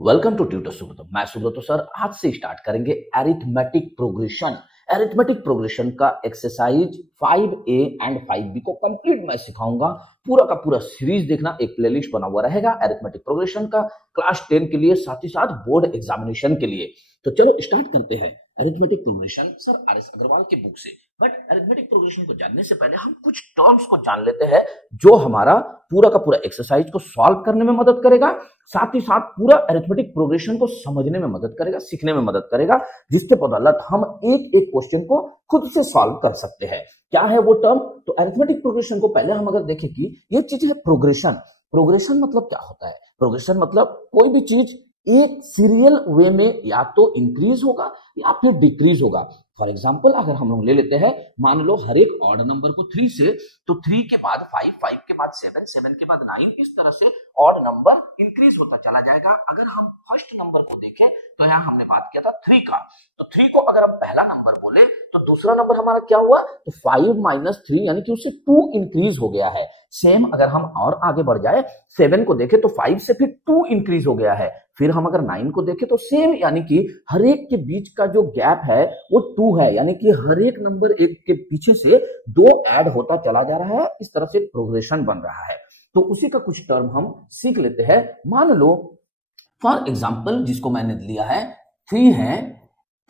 Welcome to tutor Subroto. मैं Subroto sir आज से स्टार्ट करेंगे एरिथमेटिक प्रोग्रेशन। एरिथमेटिक प्रोग्रेशन का एक्सरसाइज 5A एंड 5B को कंप्लीट मैं सिखाऊंगा। पूरा का पूरा सीरीज देखना, एक प्लेलिस्ट बना हुआ रहेगा एरिथमेटिक प्रोग्रेशन का, क्लास 10 के लिए, साथ ही साथ बोर्ड एग्जामिनेशन के लिए। तो चलो स्टार्ट करते हैं arithmetic progression sir RS Agarwal की बुक से। बट एरिथमेटिक प्रोग्रेशन को जानने से पहले हम कुछ टर्म्स को जान लेते हैं जो हमारा पूरा का पूरा एक्सरसाइज को सॉल्व करने में मदद करेगा, साथ ही साथ पूरा एरिथमेटिक प्रोग्रेशन को समझने में मदद करेगा, सीखने में मदद करेगा, जिसके बदौलत हम एक एक क्वेश्चन को खुद से सॉल्व कर सकते हैं। क्या है वो टर्म? तो एरिथमेटिक प्रोग्रेशन को पहले हम अगर देखें कि ये चीज है प्रोग्रेशन। प्रोग्रेशन मतलब क्या होता है? प्रोग्रेशन मतलब कोई भी चीज एक सीरियल वे में या तो इंक्रीज होगा या फिर डिक्रीज होगा। फॉर एग्जाम्पल अगर हम लोग ले लेते हैं, मान लो हर एक ऑड नंबर को 3 से, तो 3 के बाद 5, 5 के बाद 7, 7 के बाद 9, इस तरह से ऑड नंबर इंक्रीज होता चला जाएगा। अगर हम फर्स्ट नंबर को देखें तो यहाँ हमने बात किया था 3 का, तो 3 को अगर हम पहला नंबर बोले तो दूसरा नंबर हमारा क्या हुआ? तो 5 माइनस 3 यानी कि उससे 2 इंक्रीज हो गया है। सेम अगर हम और आगे बढ़ जाए, 7 को देखें तो 5 से फिर 2 इंक्रीज हो गया है। फिर हम अगर 9 को देखें तो सेम, यानी कि हर एक के बीच का जो गैप है वो 2 है, यानी कि हर एक नंबर एक के पीछे से 2 ऐड होता चला जा रहा है। इस तरह से प्रोग्रेशन बन रहा है। तो उसी का कुछ टर्म हम सीख लेते हैं। मान लो फॉर एग्जाम्पल जिसको मैंने लिया है, 3 है,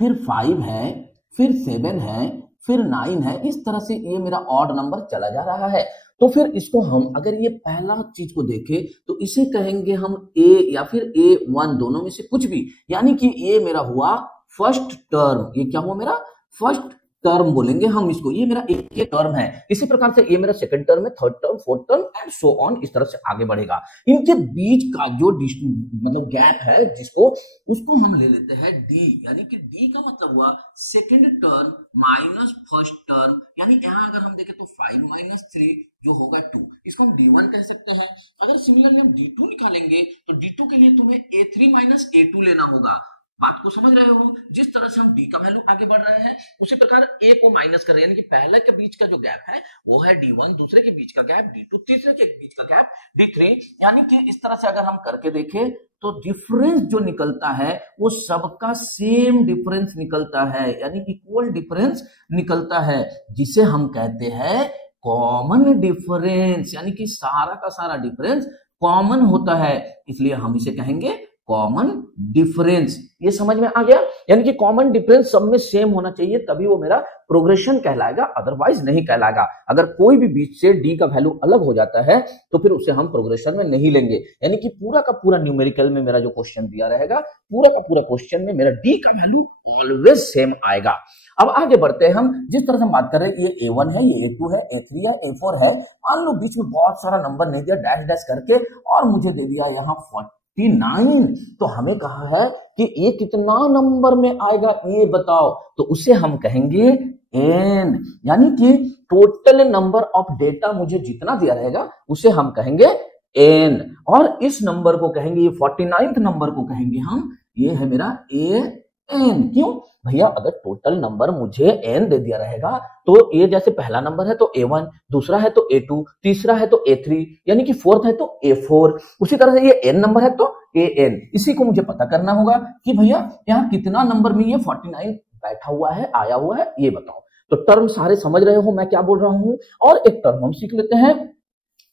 फिर 5 है, फिर 7 है, फिर 9 है, इस तरह से ये मेरा ऑड नंबर चला जा रहा है। तो फिर इसको हम अगर ये पहला चीज को देखें तो इसे कहेंगे हम A या फिर A1, दोनों में से कुछ भी, यानी कि ये मेरा हुआ फर्स्ट टर्म। ये क्या हुआ? मेरा फर्स्ट टर्म बोलेंगे हम इसको, ये मेरा एक टर्म है। इसी प्रकार से ये मेरा सेकंड टर्म है, third term, fourth term and so on, इस तरह से आगे बढ़ेगा। इनके बीच का जो मतलब गैप है जिसको, उसको हम ले लेते हैं D, यानी कि D का मतलब हुआ second term minus first term, यानी यहाँ अगर हम देखें तो 5 माइनस 3 जो होगा 2, इसको हम D1 कह सकते हैं। अगर सिमिलरली हम D2 निकालेंगे तो D2 के लिए तुम्हें A3 माइनस A2 लेना होगा। बात को समझ रहे हो? जिस तरह से हम D का वैल्यू आगे बढ़ रहे हैं, उसी प्रकार A को माइनस कर रहे हैं, यानी कि पहले के बीच का जो गैप है वो है D1, दूसरे के बीच का गैप D2, तीसरे के बीच का गैप D3, यानी कि इस तरह से अगर हम करके देखें तो डिफरेंस जो निकलता है वो सबका सेम डिफरेंस निकलता है, यानी इक्वल डिफरेंस निकलता है, जिसे हम कहते हैं कॉमन डिफरेंस, यानी कि सारा का सारा डिफरेंस कॉमन होता है, इसलिए हम इसे कहेंगे कॉमन डिफरेंस। ये समझ में आ गया? यानी कि कॉमन डिफरेंस सब में सेम होना चाहिए, तभी वो मेरा प्रोग्रेशन कहलाएगा, अदरवाइज नहीं कहलाएगा। अगर कोई भी बीच से D का वैल्यू अलग हो जाता है तो फिर उसे हम प्रोग्रेशन में नहीं लेंगे। यानी कि पूरा का पूरा न्यूमेरिकल में मेरा जो क्वेश्चन दिया रहेगा, पूरा का पूरा क्वेश्चन में मेरा D का वैल्यू ऑलवेज सेम आएगा। अब आगे बढ़ते हैं हम। जिस तरह से हम बात कर रहे हैं, ये A1 है, ये A2 है, A3 है, A4 है। मान लो बीच में बहुत सारा नंबर नहीं दिया, डैश डैश करके, और मुझे दे दिया यहाँ 49, तो हमें कहा है कि ये कितना नंबर में आएगा ये बताओ, तो उसे हम कहेंगे n, यानी कि टोटल नंबर ऑफ डेटा मुझे जितना दिया रहेगा उसे हम कहेंगे n, और इस नंबर को कहेंगे, ये 49th नंबर को कहेंगे हम, ये है मेरा an। क्यों भैया? अगर टोटल नंबर मुझे n दे दिया रहेगा तो ये जैसे पहला नंबर है तो A1, दूसरा है तो A2, तीसरा है तो A3, यानी कि फोर्थ है तो A4, उसी तरह से ये n नंबर है तो an। इसी को मुझे पता करना होगा कि भैया यहाँ कितना नंबर में ये 49 बैठा हुआ है, आया हुआ है, ये बताओ। तो टर्म सारे समझ रहे हो मैं क्या बोल रहा हूं? और एक टर्म हम सीख लेते हैं,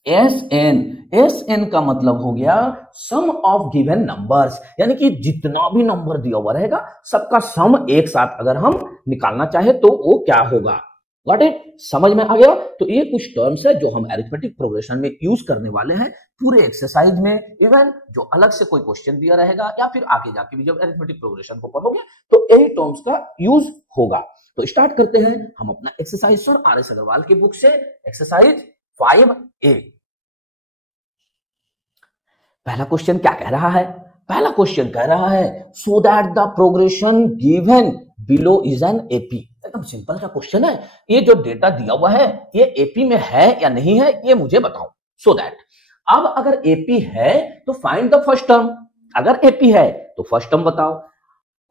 SN। SN का मतलब हो गया सम ऑफ गिवन नंबर्स, यानी कि जितना भी नंबर दिया हुआ रहेगा सबका सम एक साथ अगर हम निकालना चाहे तो वो क्या होगा। Got it? समझ में आ गया? तो ये कुछ टर्म्स है जो हम अरिथमेटिक प्रोग्रेशन में यूज करने वाले हैं पूरे एक्सरसाइज में। इवन जो अलग से कोई क्वेश्चन दिया रहेगा या फिर आगे जाके भी जब अरिथमेटिक प्रोग्रेशन को पढ़ोगे तो यही टर्म्स का यूज होगा। तो स्टार्ट करते हैं हम अपना एक्सरसाइज सर RS अग्रवाल की बुक से, एक्सरसाइज 5A। पहला क्वेश्चन क्या कह रहा है? पहला क्वेश्चन कह रहा है so that the progression given below is an AP। एकदम सिंपल सा क्वेश्चन है। ये जो डेटा दिया हुआ है ये AP में है या नहीं है ये मुझे बताओ। सो दैट, अब अगर AP है तो फाइंड द फर्स्ट टर्म। अगर AP है तो फर्स्ट टर्म बताओ,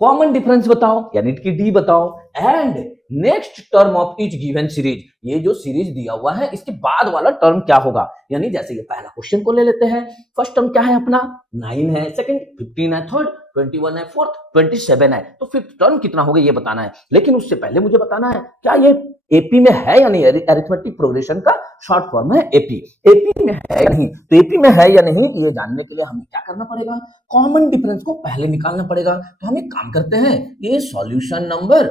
कॉमन डिफरेंस बताओ यानी कि D बताओ, and next term of each given series, ये जो सीरीज दिया हुआ है इसके बाद वाला टर्म क्या होगा, यानी जैसे ये पहला क्वेश्चन को ले लेते हैं। फर्स्ट टर्म क्या है अपना 9 है, सेकंड 15 है, थर्ड 21 है, फोर्थ 27 है, तो फिफ्थ टर्म कितना होगा ये बताना है। लेकिन उससे पहले मुझे बताना है क्या ये एपी में है या नहीं, अरिथमेटिक प्रोग्रेशन का शॉर्ट फॉर्म है एपी। एपी में है या नहीं, तो एपी में है या नहीं ये जानने के लिए हमें क्या करना पड़ेगा, कॉमन डिफरेंस को पहले निकालना पड़ेगा। तो हम एक काम करते हैं, ये सॉल्यूशन नंबर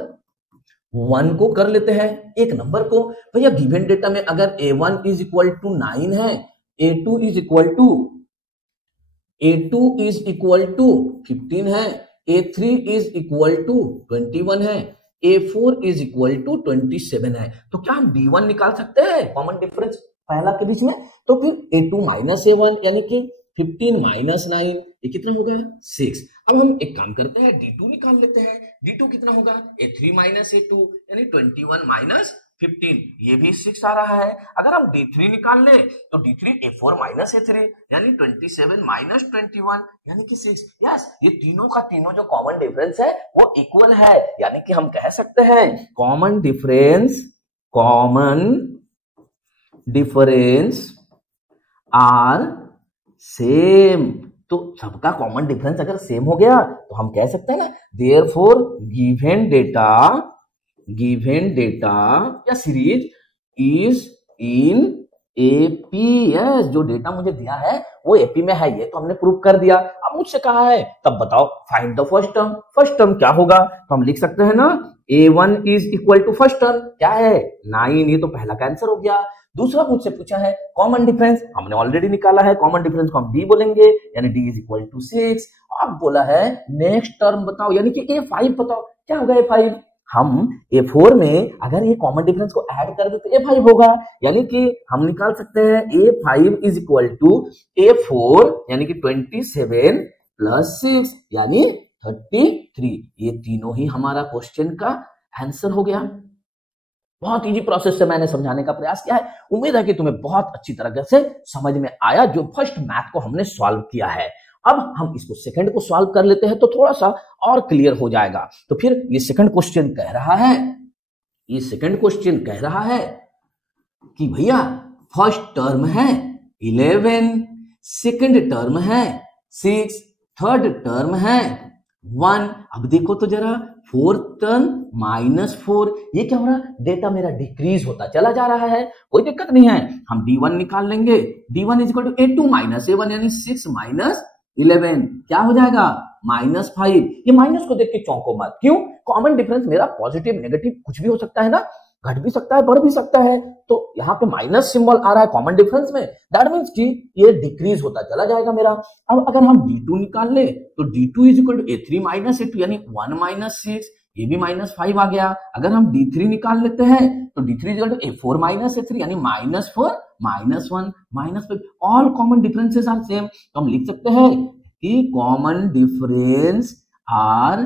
1 को कर लेते हैं, एक नंबर को। भैया गिवन डेटा में अगर a1 इज इक्वल टू 9 है, a2 इज इक्वल टू 15 है, a3 इज इक्वल टू 21 है, a4 इज इक्वल टू 27 है। तो क्या हम d1 निकाल सकते हैं कॉमन डिफरेंस पहला के बीच में? तो फिर a2 माइनस a1 यानी कि 15 माइनस 9 ये कितना हो गया 6। अब हम एक काम करते हैं, d2 निकाल लेते हैं। d2 कितना होगा a3 माइनस a2 यानी 21 माइनस 15, ये भी 6 आ रहा है। अगर हम d3 निकाल ले तो d3 a4 माइनस a3 यानी 27 माइनस 21 यानी कि 6। यस, ये तीनों का तीनों जो कॉमन डिफरेंस है वो इक्वल है, यानी कि हम कह सकते हैं कॉमन डिफरेंस आर सेम। तो सबका कॉमन डिफरेंस अगर सेम हो गया तो हम कह सकते हैं ना देयरफॉर गिवन डेटा या series is in AP. Yes, जो डेटा मुझे दिया है वो एपी में है, ये तो हमने प्रूव कर दिया। अब मुझसे कहा है तब बताओ find the first term. First term क्या होगा, तो हम लिख सकते हैं ना a1 is equal to first term क्या है 9, ये तो पहला का आंसर हो गया। दूसरा मुझसे पूछा है कॉमन डिफरेंस, हमने ऑलरेडी निकाला है, कॉमन डिफरेंस को हम d बोलेंगे यानी d इज इक्वल टू 6। अब बोला है नेक्स्ट टर्म बताओ यानी कि a5 बताओ क्या होगा a5। हम a4 में अगर ये कॉमन डिफरेंस को ऐड कर दे तो a5 होगा, यानी कि हम निकाल सकते हैं a5 is equal to a4 यानी कि 27 प्लस 6 यानी 33। ये तीनों ही हमारा क्वेश्चन का आंसर हो गया। बहुत इजी प्रोसेस से मैंने समझाने का प्रयास किया है, उम्मीद है कि तुम्हें बहुत अच्छी तरह से समझ में आया जो फर्स्ट मैथ को हमने सॉल्व किया है। अब हम इसको सेकंड को सॉल्व कर लेते हैं तो थोड़ा सा और क्लियर हो जाएगा। तो फिर ये सेकंड क्वेश्चन कह रहा है कि भैया फर्स्ट टर्म है 11, सेकंड टर्म है 6, थर्ड टर्म है 1। अब देखो तो जरा फोर्थ टर्म -4, ये क्या हो रहा है, डेटा मेरा डिक्रीज होता चला जा रहा है। कोई दिक्कत नहीं है, हम d1 निकाल लेंगे। d1 is equal to a2 minus a1 यानी 6 माइनस 11 क्या हो जाएगा -5। ये माइनस को देख के चौंको मत, क्यों, कॉमन डिफरेंस मेरा पॉजिटिव नेगेटिव कुछ भी हो सकता है ना, घट भी सकता है बढ़ भी सकता है। तो यहाँ पे माइनस सिंबल आ रहा है कॉमन डिफरेंस में, दैट मींस कि ये डिक्रीज होता चला जाएगा मेरा। अब अगर हम d2 निकाल ले तो d2 is equal to a3 minus a2 यानी 1 माइनस 6, ये भी -5 आ गया। अगर हम d3 निकाल लेते हैं तो d3 is equal to a4 minus a3 यानी -4 -1 -5, all common differences are same. तो हम लिख सकते हैं कि कॉमन डिफरेंस आर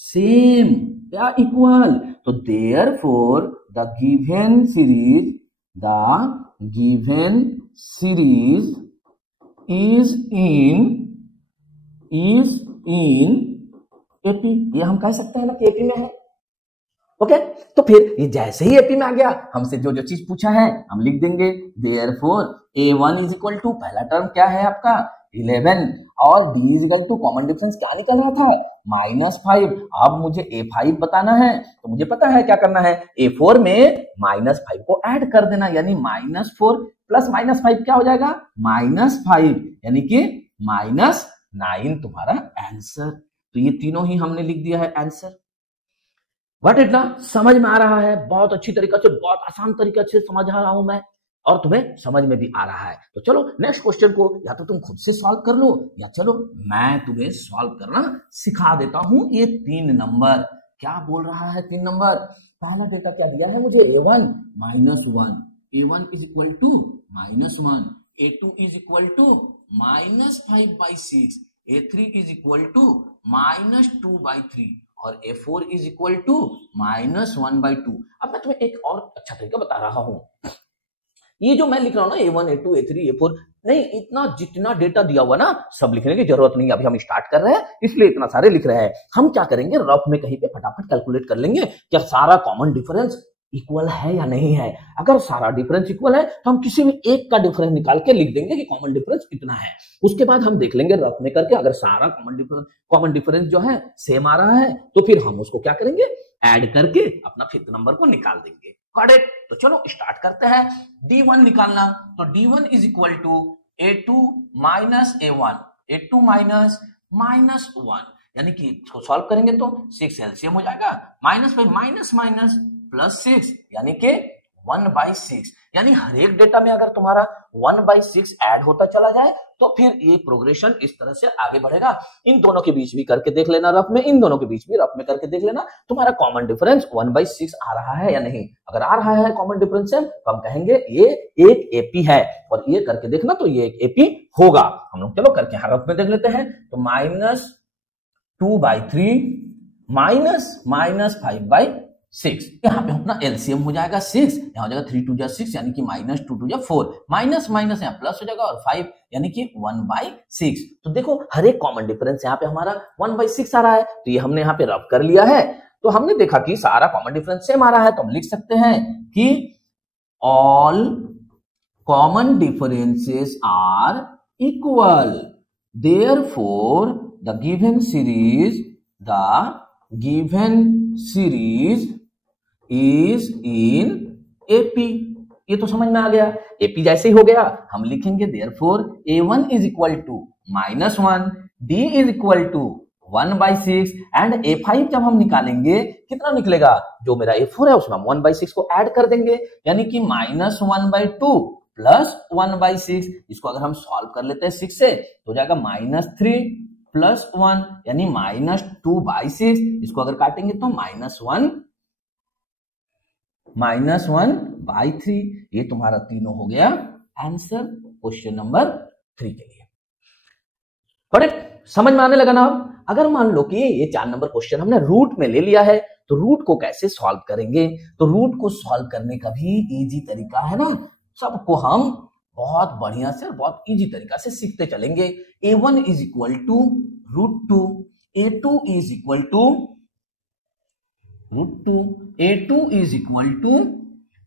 सेम या इक्वल। तो therefore the given series is in AP। ये हम कह सकते हैं ना कि AP में है। ओके, तो फिर ये जैसे ही AP में आ गया, हमसे जो जो चीज पूछा है हम लिख देंगे therefore a1 is equal to पहला टर्म क्या है आपका 11 और d is equal to common difference क्या निकल रहा था -5। अब मुझे a5 बताना है तो मुझे पता है क्या करना है, a4 में -5 को ऐड कर देना यानी -4 प्लस -5 क्या हो जाएगा -5 यानी कि -9 तुम्हारा आंसर। तो ये तीनों ही हमने लिख दिया है आंसर। बट इतना समझ में आ रहा है, बहुत अच्छी तरीके से, बहुत आसान तरीके से समझ रहा हूं मैं और तुम्हें समझ में भी आ रहा है। तो चलो नेक्स्ट क्वेश्चन को या तो तुम खुद से सॉल्व कर लो या चलो मैं तुम्हें सॉल्व करना सिखा देता हूं। ये 3 नंबर क्या बोल रहा है, 3 नंबर पहला डेटा क्या दिया है मुझे a1 -1, a1 is equal to -1, a2 is equal to -5/6, a3 is equal to -2/3 और a4 इज इक्वल टू -1/2। अब मैं तुम्हें एक और अच्छा तरीका बता रहा हूं। ये जो मैं लिख रहा हूं ना a1 a2 a3 a4, नहीं, इतना जितना डेटा दिया हुआ ना सब लिखने की जरूरत नहीं है। अभी हम स्टार्ट कर रहे हैं इसलिए इतना सारे लिख रहे हैं। हम क्या करेंगे, रफ में कहीं पे फटाफट कैलकुलेट कर लेंगे क्या सारा कॉमन डिफरेंस इक्वल है या नहीं है। अगर सारा डिफरेंस इक्वल है तो हम किसी भी एक का डिफरेंस निकाल के लिख देंगे कि कॉमन डिफरेंस कितना है। उसके बाद हम देख लेंगे रफ में करके, अगर सारा कॉमन डिफरेंस जो है सेम आ रहा है तो फिर हम उसको क्या करेंगे, ऐड करके अपना फिफ्थ नंबर को निकाल देंगे। करेक्ट। तो चलो स्टार्ट करते हैं। D1 निकालना, तो D1 is equal to A2 minus A1, A2 minus -1, यानी कि इसको सॉल्व करेंगे तो 6 एलसीएम हो जाएगा, minus by minus minus plus 6 यानी कि 1/6। यानी हर एक डेटा में अगर तुम्हारा 1/6 ऐड होता चला जाए तो फिर ये प्रोग्रेशन इस तरह से आगे बढ़ेगा। इन दोनों के बीच भी करके देख लेना रफ में, इन दोनों के बीच भी रफ में करके देख लेना तुम्हारा कॉमन डिफरेंस 1/6 आ रहा है या नहीं। अगर आ रहा है कॉमन डिफरेंस तो हम कहेंगे ये एक एपी है, और ये करके देखना तो ये एक एपी होगा। हम लोग चलो करके रफ में देख लेते हैं। तो -2/3 माइनस 5/6, यहाँ पे अपना एलसीएम हो जाएगा 6, यहाँ हो जाएगा 3 2 जा 6 यानी कि -2 2 जा 4, माइनस माइनस यहाँ प्लस हो जाएगा और 5 यानी कि 1/6। तो देखो हर एक कॉमन डिफरेंस यहाँ पे हमारा 1/6 आ रहा है, तो ये हमने यहाँ पे रफ कर लिया है। तो हमने देखा कि सारा कॉमन डिफरेंस सेम आ रहा है, तो हम लिख सकते हैं कि all common differences are equal, therefore the given series is in AP. ये तो समझ में आ गया, एपी जैसे ही हो गया हम लिखेंगे therefore A1 is equal to -1, D is equal to 1/6 and A5 जब हम निकालेंगे कितना निकलेगा, जो मेरा A4 है उसमें हम 1/6 को ऐड कर देंगे, यानी कि -1/2 प्लस 1/6। इसको अगर हम सॉल्व कर लेते हैं 6 से तो हो जाएगा -3 प्लस 1 यानी -2/6। इसको अगर काटेंगे तो -1/3। ये तुम्हारा तीनों हो गया आंसर क्वेश्चन नंबर 3 के लिए। करेक्ट, समझ में आने लगा ना। अब अगर मान लो कि ये 4 नंबर क्वेश्चन हमने रूट में ले लिया है तो रूट को कैसे सॉल्व करेंगे, तो रूट को सॉल्व करने का भी इजी तरीका है ना, सबको हम बहुत बढ़िया से और बहुत इजी तरीका से सीखते चलेंगे। A1 is equal to √2, A2 is equal to √2, A2 is equal to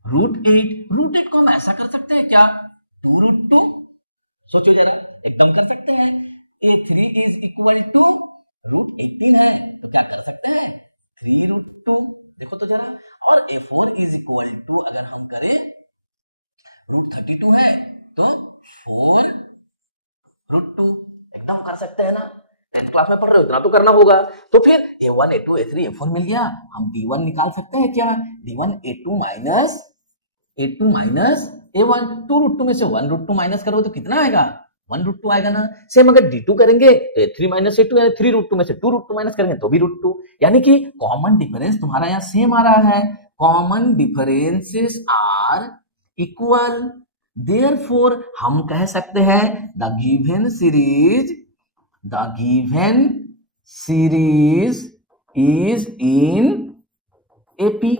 √8। √8 को हम ऐसा कर सकते हैं क्या, 2√2, सोचो जरा, एकदम कर सकते हैं। A3 इज इक्वल टू √18 है तो क्या कर सकते हैं 3√2, देखो तो जरा। और A4 इज इक्वल टू अगर हम करें √32 है तो 4√2, एकदम कर सकते हैं ना। 10th क्लास में पढ़ रहे हो इतना तो करना होगा। तो फिर A1 A2 A3 A4 मिल गया, हम D1 निकाल सकते हैं क्या, D1 A2 माइनस A1, 2√2 में से 1√2 माइनस करोगे तो कितना आएगा, 1√2 आएगा ना। सेम अगर D2 करेंगे तो A3 माइनस A2 यानी 3√2 में से 2√2 माइनस करेंगे तो भी √2, यानी कि कॉमन डिफरेंस तुम्हारा यहाँ सेम आ रहा है। Common differences are equal, therefore हम कह सकते हैं the given series is in AP.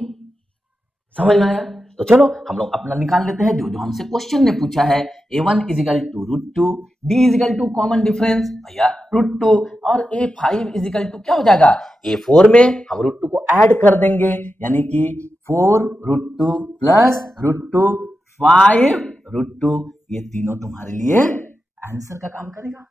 समझ में आया। तो चलो हम लोग अपना निकाल लेते हैं जो जो हमसे क्वेश्चन ने पूछा है। A1 is equal to √2, D is equal to common difference भैया √2, और A5 इज इक्वल टू क्या हो जाएगा, A4 में हम √2 को ऐड कर देंगे यानी कि 4√2 प्लस √2 5√2। ये तीनों तुम्हारे लिए आंसर का काम करेगा।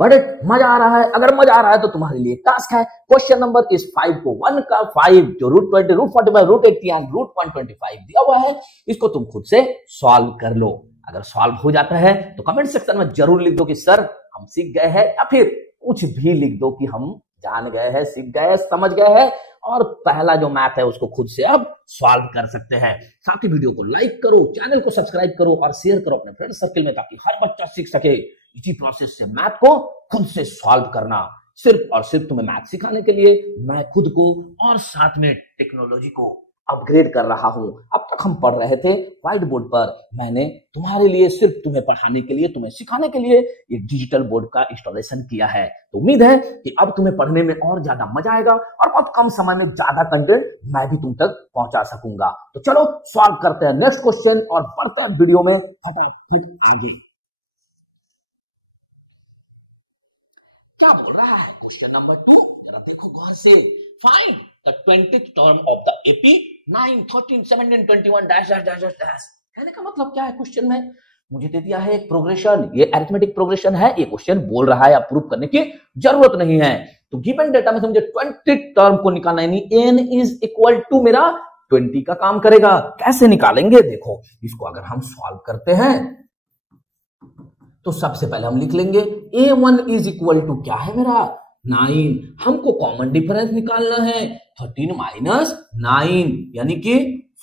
बड़े मजा आ रहा है, अगर मजा आ रहा है तो तुम्हारे लिए टास्क है। क्वेश्चन नंबर इस 5 को 1 का 5 जो √20 √45 √80 एंड √125 दिया हुआ है, इसको तुम खुद से सॉल्व कर लो। अगर सॉल्व हो जाता है तो कमेंट सेक्शन में जरूर लिख दो कि सर हम सीख गए हैं, या फिर कुछ भी लिख दो कि हम जान गए हैं, सीख गए, समझ गए हैं, और पहला जो मैथ है उसको खुद से अब सॉल्व कर सकते हैं। साथ ही वीडियो को लाइक करो, चैनल को सब्सक्राइब करो और शेयर करो अपने फ्रेंड सर्कल में, ताकि हर बच्चा सीख सके इसी प्रोसेस से मैथ को खुद से सॉल्व करना। सिर्फ और सिर्फ तुम्हें मैथ सिखाने के लिए मैं खुद को और साथ में टेक्नोलॉजी को अपग्रेड कर रहा हूं। अब तक हम पढ़ रहे थे व्हाइट बोर्ड पर, मैंने तुम्हारे लिए सिर्फ तुम्हें पढ़ाने के लिए, तुम्हें सिखाने के लिए एक डिजिटल बोर्ड का इंस्टॉलेशन किया है। तो उम्मीद है कि अब तुम्हें पढ़ने में और ज्यादा मजा आएगा और बहुत कम समय में ज्यादा कंटेंट मैं भी तुम तक पहुंचा सकूंगा। तो चलो सॉल्व करते हैं नेक्स्ट क्वेश्चन और बढ़ते हैं वीडियो में फटाफट आगे। क्या बोल रहा है क्वेश्चन नंबर 2, जरा देखो गौर से। Find the 20th term of the AP 9, 13, 17, 21 dash dash dash dash. कहने का मतलब क्या है, क्वेश्चन में मुझे दे दिया है एक प्रोग्रेशन, ये अरिथमेटिक प्रोग्रेशन है, ये क्वेश्चन बोल रहा है, आप प्रूव करने की जरूरत नहीं है। तो गिवन डेटा में मुझे 20th टर्म को निकालना है, यानी n इज इक्वल टू मेरा 20 का काम करेगा। कैसे निकालेंगे, देखो इसको अगर हम सॉल्व करते हैं तो सबसे पहले हम लिख लेंगे a1 इज इक्वल टू क्या है मेरा 9, हमको कॉमन डिफरेंस निकालना है 13 माइनस 9 यानी कि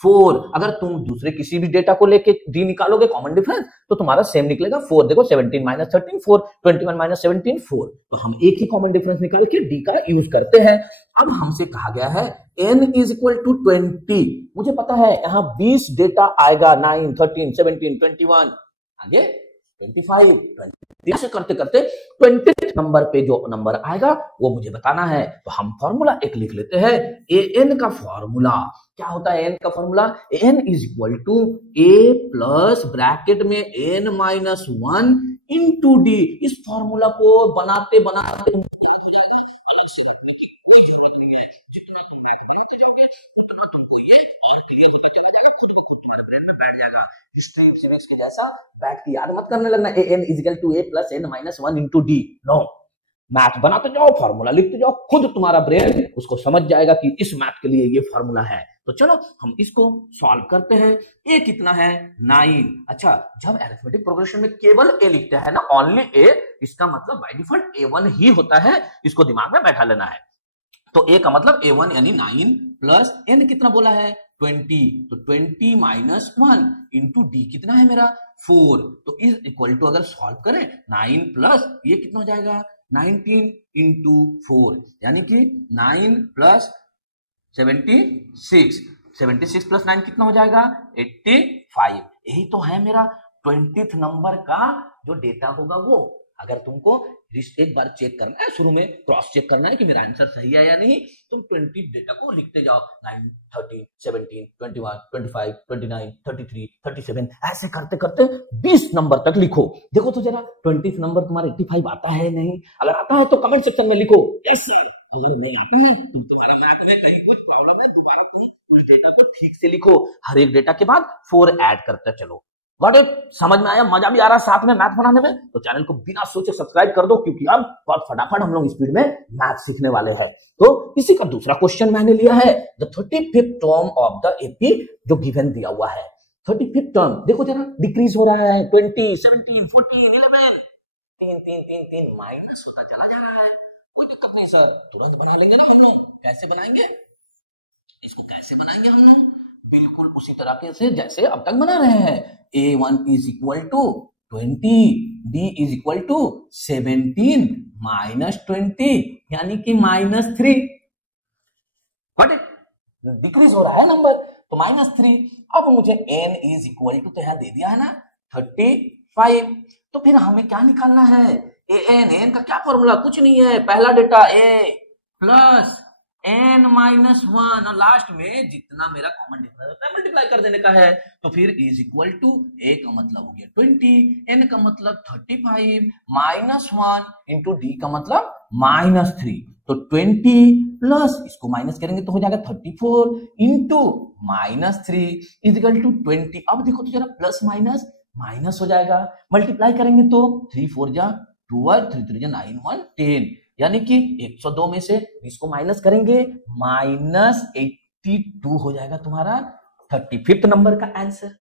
4। अगर तुम दूसरे किसी भी डेटा को लेके d निकालोगे कॉमन डिफरेंस तो तुम्हारा सेम निकलेगा 4। देखो 17 माइनस 13 4, 21 माइनस 17 4। तो हम एक ही कॉमन डिफरेंस निकाल के d का यूज करते हैं। अब हमसे कहा गया है n इज इक्वल टू 20। मुझे पता है यहाँ 20 डेटा आएगा, 9, 13, 17, 21, आगे 25। ऐसे करते करते 20th नंबर पे जो नंबर आएगा वो मुझे बताना है। तो हम फॉर्मूला एक लिख लेते हैं, an का फॉर्मूला क्या होता है, n का formula n is equal to a plus bracket में n माइनस 1 इंटू डी। इस फॉर्मूला को बनाते बनाते सिविक्स के जैसा बैठ के याद मत करने लगना an equal to a plus n minus 1 into d. No, math बनाते जाओ, फॉर्मूला लिखते जाओ, खुद तुम्हारा ब्रेन उसको समझ जाएगा कि इस मैथ के लिए ये फॉर्मूला है। तो चलो हम इसको सॉल्व करते हैं। a कितना है 9। अच्छा, जब अरिथमेटिक प्रोग्रेशन में केवल a लिखते हैं ना, ओनली a, इसका मतलब बाय डिफॉल्ट a1 ही होता है, इसको दिमाग में बैठा लेना है। तो a का मतलब a1 यानी 9 प्लस n कितना बोला है 20, तो 20 माइनस 1 इंटू डी कितना है मेरा 4। तो इज इक्वल टू अगर सॉल्व करें 9 प्लस ये कितना हो जाएगा 19 इंटू 4, यानी कि 9 प्लस 76, 76 प्लस 9 कितना हो जाएगा 85। यही तो है मेरा 20th नंबर का जो डेटा होगा वो। अगर तुमको एक बार चेक करना है, शुरू में क्रॉस चेक करना है कि मेरा आंसर सही है या नहीं, तुम 20 डेटा को लिखते जाओ, 9, 13, 17, 21, 25, 29, 33, 37, ऐसे करते करते 20 नंबर तक लिखो। देखो तो जरा 20th नंबर तुम्हारा 85 आता है नहीं, अगर आता है तो कमेंट सेक्शन में लिखो यस सर। अगर नहीं आता है तो तुम्हारा मैथ में कहीं कुछ प्रॉब्लम है, दोबारा तुम उस डेटा को ठीक से लिखो। हर एक डेटा के बाद 4 ऐड करते चलो। Got it? समझ में आया? मजा भी आ रहा है साथ में मैथ बनाने में? तो चैनल को बिना सोचे सब्सक्राइब कर दो, क्योंकि अब बहुत फटाफट हम लोग स्पीड में मैथ सीखने वाले हैं। तो इसी का दूसरा क्वेश्चन मैंने लिया है, the 35th term of the AP जो गिवन दिया हुआ है। 35th टर्म देखो जरा, डिक्रीज हो रहा है, 20, 17, 14, 11, 3 3 3 3 माइनस होता चला जा रहा है। कोई दिक्कत नहीं सर, तुरंत बना लेंगे ना हम लोग। कैसे बनाएंगे इसको, कैसे बनाएंगे हम लोग? बिल्कुल उसी तरह से जैसे अब तक बना रहे हैं। a1 is equal to 20, b is equal to 17 minus 20 यानी कि माइनस 3। डिक्रीज हो रहा है नंबर, तो माइनस 3। अब मुझे n इज इक्वल टू तो यहां दे दिया है ना 35। तो फिर हमें क्या निकालना है, n का क्या फॉर्मूला, कुछ नहीं है, पहला data a plus n minus 1 और लास्ट में जितना मेरा कॉमन डिफरेंस होता है मल्टीप्लाई कर देने का है। तो फिर इज इक्वल टू a का मतलब हो गया 20, n का मतलब 35 माइनस 1 इंटू डी का मतलब माइनस 3। तो 20 प्लस इसको माइनस करेंगे तो हो जाएगा 34 into minus 3 is equal to 20। अब देखो तो जरा प्लस माइनस माइनस हो जाएगा, मल्टीप्लाई करेंगे तो 3 4 जा 12, 3 3 जा 9 1 10, यानी कि 102 में से 20 को माइनस करेंगे माइनस 82 हो जाएगा तुम्हारा 35th नंबर का आंसर।